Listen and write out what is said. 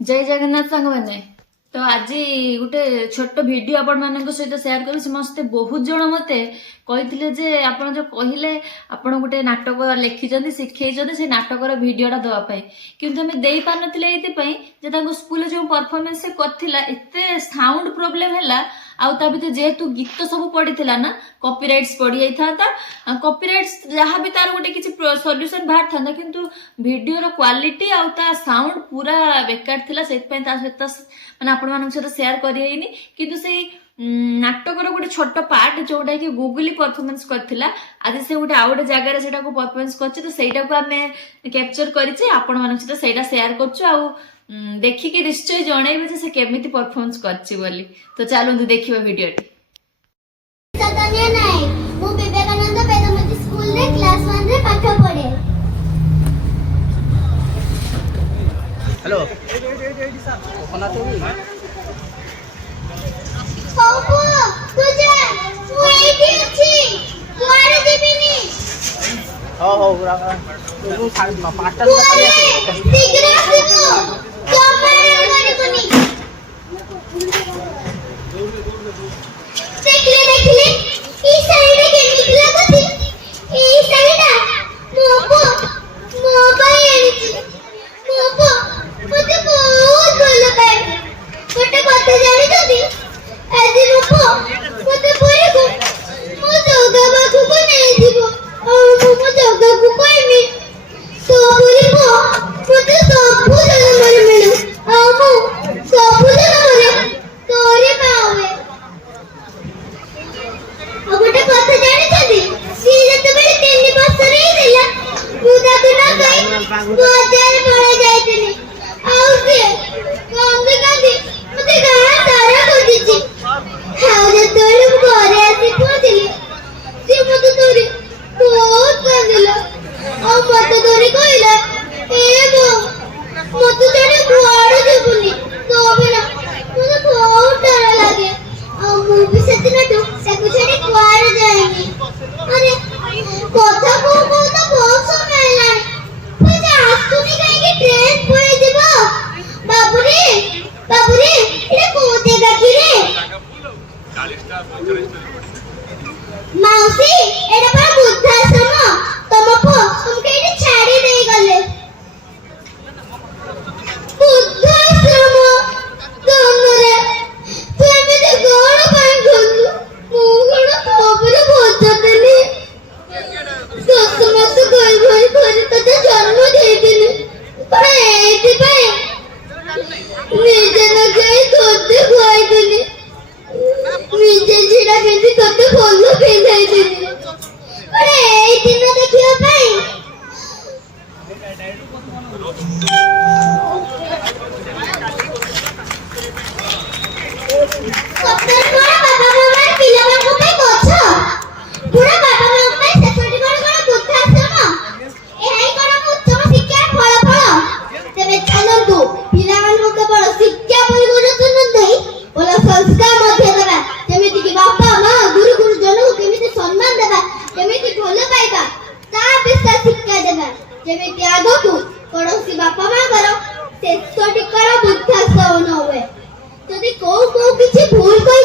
जय जगन्नाथ सांग मैंने तो आज गोटे छोट भिड आपण मान सहित सेयार कर समस्ते बहुत जन मत कही जे आप जो कहले आपड़ गोटे नाटक लिखिं शिखई से नाटकर भिडटा देवाई किंतु आम दे पार ना स्कूल जो परफॉर्मेंस से करथिला एते साउंड प्रॉब्लम है आउ जेहेतु गीत सब पड़ा ना कॉपीराइट्स पड़ जाता कॉपीराइट्स जहाँ भी तार गोटे किसी सॉल्यूशन बाहर था किंतु वीडियो क्वालिटी आउ ता साउंड पूरा बेकार थिला सहित माने आपण मान सहित शेयर करेनि किंतु से नाटकर गोटे छोट पार्ट जोटा कि गूगली परफॉर्मेंस करथिला आज से गोटे आउ गोटे जगार से परफॉर्मेंस करछि तो सेटा को आमे कैप्चर करिछि आपण मान सहित सेटा शेयर करछु आउ देखिकी निश्चय जणैबे जे से केमिति परफॉर्मेंस करछि बोली तो चलु देखिबा वीडियोटी सतनिया नाय मु विवेकानंद पेदमती स्कूल रे क्लास 1 रे पाठ पढे हेलो कोना तो पप्पू तुझे मु एठी अछि कुआरे दिबिनी हो तू पाटा पकड़ी आसे शीघ्र आसो जमारे उनारे कोनी देखले ई साइड के निकला कथि ई साइड मो भाई एनिची मो मते बहुत भलो पाए गोटे कथा जानि जदी आजि रूपो मते बोले को मो जगा बाबू को नहीं दिबो और मो जगा को कहमी तो बोलिबो मते सब जगह मरे मिलु आ मो सब जगह मरे तोरे पावे गोटे कथा जानि जदी सी जते बेले 3 वर्ष रे देला मुदा तो ना कहि बाजार पड़े जाइतिनी आउ से कांदे कांदे मते गाना तारा कर दिछि हाउ जे तोरे घरे आसी पहुंचली सी मते तोरे बहुत कांदिला आ मते तोरे कहला ए बो मते तोरे घरे देबुनी तो बिना मुझे बहुत डर लागे आ मु भी सेदिन तो साकु छाड़ी घरे जाइनी अरे कथा को तो बहुत समय लानी मुझे आसुनी कहीं की ट्रेन पड़े दिबो बाबूरे इरे कोते गाखी रे 40 टा 45 माउसी एटा पर बुद्धाश्रम तुमको तुमके इटे छाड़ी देई गले बुद्धाश्रम तमरे तुमे ते गोड़ पाई गलु मोगण खबर बोझतनी मत गई भरी भरी तते जन्म देइतिनी पर एति पे निजे न गई तोते खुआइतिनी निजे छिड़ा बिंदी तोते खोलो पिंधाइतिनी पर एति न देखियो पाई सप्ताह पूरा बाबा मामा पिला बाबू पे कोछ पूरा बाबा मामा पे सेपटी कर बुद्धाश्रम एहाई कर उत्तम शिक्षा फल तेरे चलंतु पिला मान केवल शिक्षा परिगणित न देई बोला संस्कार मध्ये देबा जेमिति कि बापा मां गुरु गुरुजन को केमिति सम्मान देबा केमिति भलो पाइबा ता विषय शिक्षा देबा जेमिति आगो को पड़ोसी बापा मां करो शेषटी कर बुद्धाश्रम न होवे जदि को किछि भूल कहि